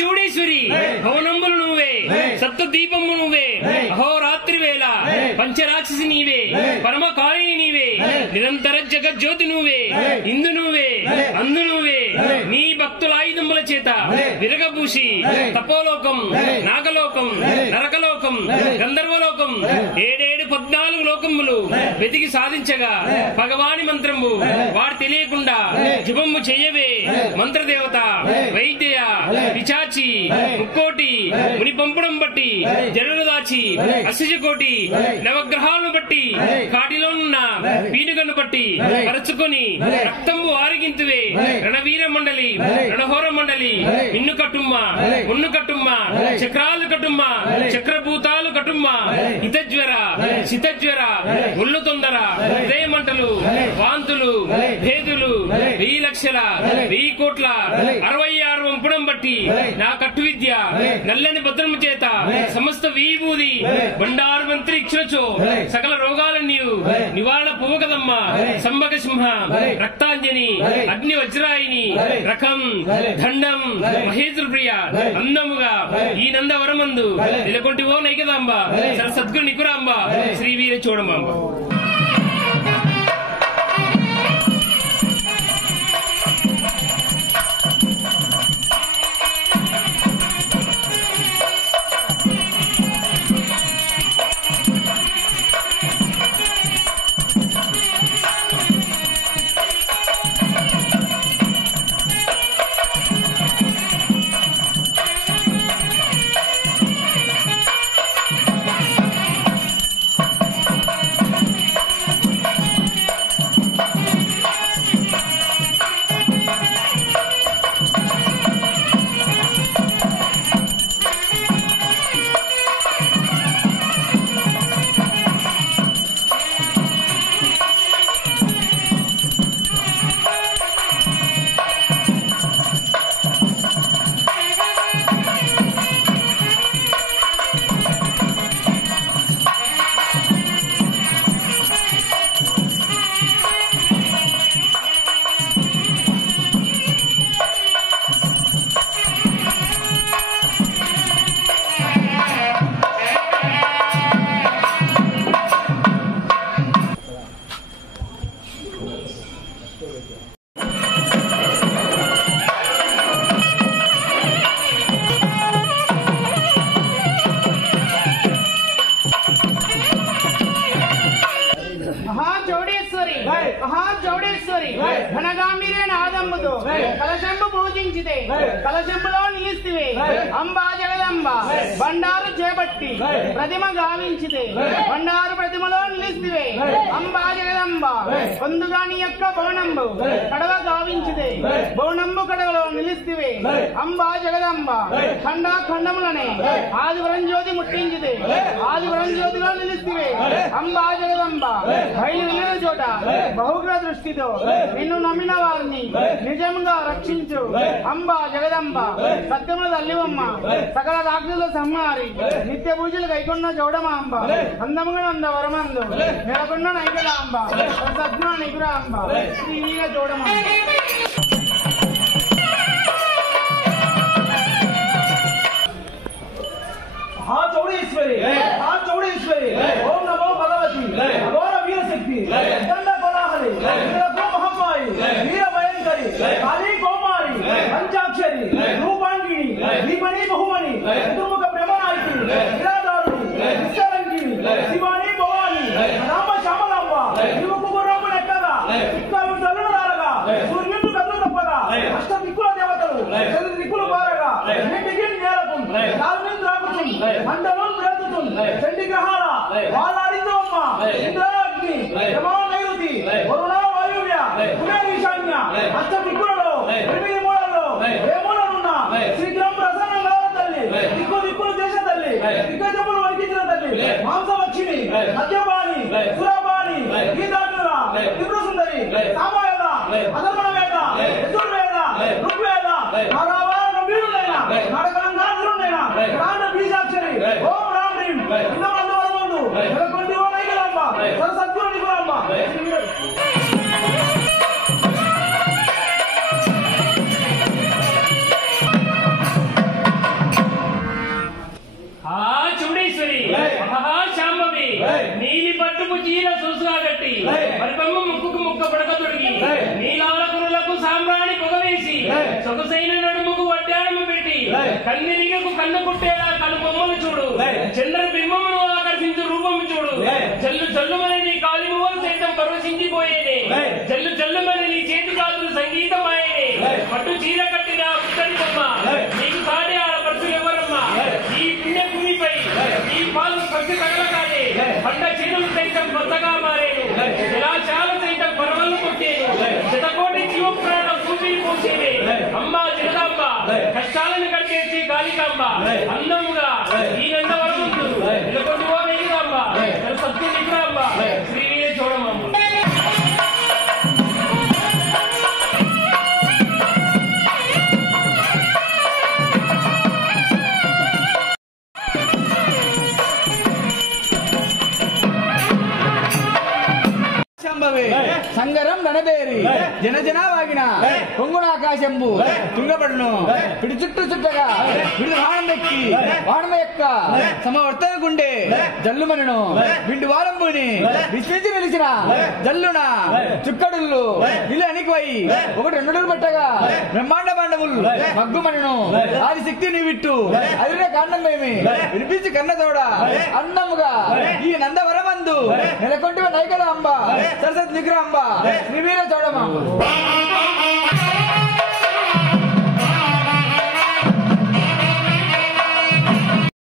మహాచౌడేశ్వరి భవనంబులు నువ్వే సప్త దీపము నువ్వే అహోరాత్రి వేళ పంచరాక్షసి నీవే పరమ కాళిని నీవే నిరంతర జగజ్యోతి నువ్వే ఇందు నువ్వే అందు నువ్వే నీ భక్తుల ఆయుధముల చేత విరగభూషి తపోలోకం నాగలోకం నరకలోకం గంధర్వలోకం 14 లోకములు వెతికి సాధించగా భగవాని మంత్రము వాడు తెలియకుండా జపము చెయ్యవే మంత్రదేవత వైద్య పిచాచి ముక్కోటి ముని పంపడం బట్టి జడలు దాచి అసిజకోటి నవగ్రహాలను బట్టి కాటిలోనున్న పీనుగను బట్టి పరచుకొని రక్తము ఆరగింతువే రణవీర మండలి రణహోర మండలి ఇన్ను కట్టుమ్మ మున్ను కట్టుమ్మ చక్రాలు కట్టుమ్మ చక్రభూతాలు కట్టుమ్మ హితజ్వర శితజ్వర ఒళ్ళు తొందర హృదయ మంటలు వాంతులు భేదులు 1000 లక్షల 1000 కోట్ల 66 వంపుడం బట్టి నా కట్టు విద్య నల్లని భద్రము చేత సమస్త విభూది బండారు మంత్రి ఇచ్చినచో సకల రోగాలన్నీ నివారణ పువ్వు కదమ్మ సంబక సింహ రక్తాంజని అగ్ని వజ్రాయిని రకం దండం మహేంద్ర ప్రియ అందముగా ఈ నందవరమందు నెలకొంటివో నైకదాంబ సద్గురు నికురాంబ శ్రీ వీర చూడమాంబ. మహాచౌడేశ్వరి ఘనగాంభీర్య నాదమ్ముతో కలశంబు పూజించితే కలశంబులో నిలిస్తివే అంబా జగదంబ బండారు చేపట్టి ప్రతిమ గావించితే బండారు ప్రతిమలో నిలిస్తివే అంబా జగదంబ పొందుగా నీ యొక్క భవనంబు కడవ గావించితే భవనంబు కడవలో నిలిస్తివే అంబా జగదంబ ఖండా ఖండములనే ఆదివరం జ్యోతి ముట్టించితే ఆదివరం జ్యోతిలో నిలిస్తివే అంబా జగదంబ బయలు వెళ్ళిన చోట బహుగ్ర దృష్టితో నిన్ను నమ్మిన వారిని నిజంగా రక్షించు అంబా జగదంబ సత్యముల తల్లివమ్మ సకల రాక్షసుల సంహారి నిత్య పూజలు కైకొన్న చౌడమాంబ అందముగా నంద వరమందు నెలకొన్న నైకలాంబ సద్గుణ నిగురాంబ శ్రీ వీర చౌడమాంబ. చౌడేశ్వరి ఓం నమో భగవతి అఘోర వీర శక్తి దండ కోలాహలి మహమ్మాయి వీర భయంకరి కాళీ కౌమారి పంచాక్షరి రూపాంగిణి దీపని బహుమని చతుర్ముఖ బ్రహ్మనాయకి నిరాధారుని విశ్వరంగిని శివాని భవాని రామ శ్యామలాంబ ఇరుముకు గుర్రము నెక్కగా చిత్తాలు తల్లులు రాలగా సూర్యుడు కదులు తప్పగా అష్ట దిక్కుల దేవతలు చదువు దిక్కులు పారగా నేలకు మండలం చండి గ్రహాల వాళ్ళ ఇంద్రాగ్ని నైరుతి వరుణ వాయువ్య ఈశాన్య అష్ట దిక్కులలో 8 మూలల్లో ఏ మూలనున్న శీఘ్రం ప్రసన్నంగా తల్లి దిక్కులు దేశ తల్లి దిగ్గజములు వణికించిన తల్లి మాంసవక్షిణి మద్యపాణి సురపాణి గీతాగ్నుల త్రిపుర సుందరి సామవేద అధర్మణ వేద యజుర్వేద ఋగ్వేద వీరులైనా నాటకంగా వీరులైనా ప్రాణ బీజాక్షరి ఓం రామ్ హ్రీం ఇంద్రమందు వరమందు నెలకొండి ఓ నైకలాంబ సద్గురు నిగురాంబ. ముఖము ముక్కుకు ముక్క పడక తొడిగి నీలాలకులకు సాంబ్రాణి పొగవేసి సొగసైన నడుముకు వడ్డాణము పెట్టి కన్నెరిగకు కన్ను పుట్టేలా కను బొమ్మలు చూడు చంద్ర బింబమును ఆకర్షించు రూపము చూడు జల్లు జల్లుమని నీ కాలిమువలు సైతం పరవశించిపోయేదే జల్లు జల్లుమని నీ చేతి కాదులు సంగీతమాయేదే పట్టు చీర కట్టిన పుట్టడి బొమ్మ నీకు కాడే ఆడపడుచులు ఎవరమ్మా ఈ పుణ్యభూమిపై ఈ పాలు పక్షి తగలకాడే పంట చీరలు సైతం కొత్తగా మారేను జలాశాల సైతం పరవళ్ళు కొట్టేను శతకోటి జీవ ప్రాణం సూపిని పోసేవే అమ్మా జగదాంబ కష్టాలను కట్టేసి కాళికాంబ అందముగా ఈ నందవరముందు నెలకొండువో వెయ్యిరాంబ సత్తు నిపురాంబ శ్రీవీర చూడమమ్మ సంగరం రణబేరి జనజనావాగిన కొంగునాకాశంబు తుంగబడును పిడి చుట్టూ చుట్టగా విడు వాడమెక్కి వాడమ యొక్క సమవర్తన గుండె జల్లుమనను విండు వారంబుని విశ్వించి నిలిచిన జల్లున చుక్కడుళ్ళు ఇల్లు అణికివై ఒకటి రెండు పట్టగా బ్రహ్మాండ మండములు మగ్గుమనను ఆది శక్తి నీ విట్టు అదిన కాండమేమి వినిపించి కన్నతోడ అన్నముగా ఈ నందవరమందు నెలకొంటి నైకల అంబ సరస్వతి నిగ్రహంబ శ్రీవీర చౌడమ్మ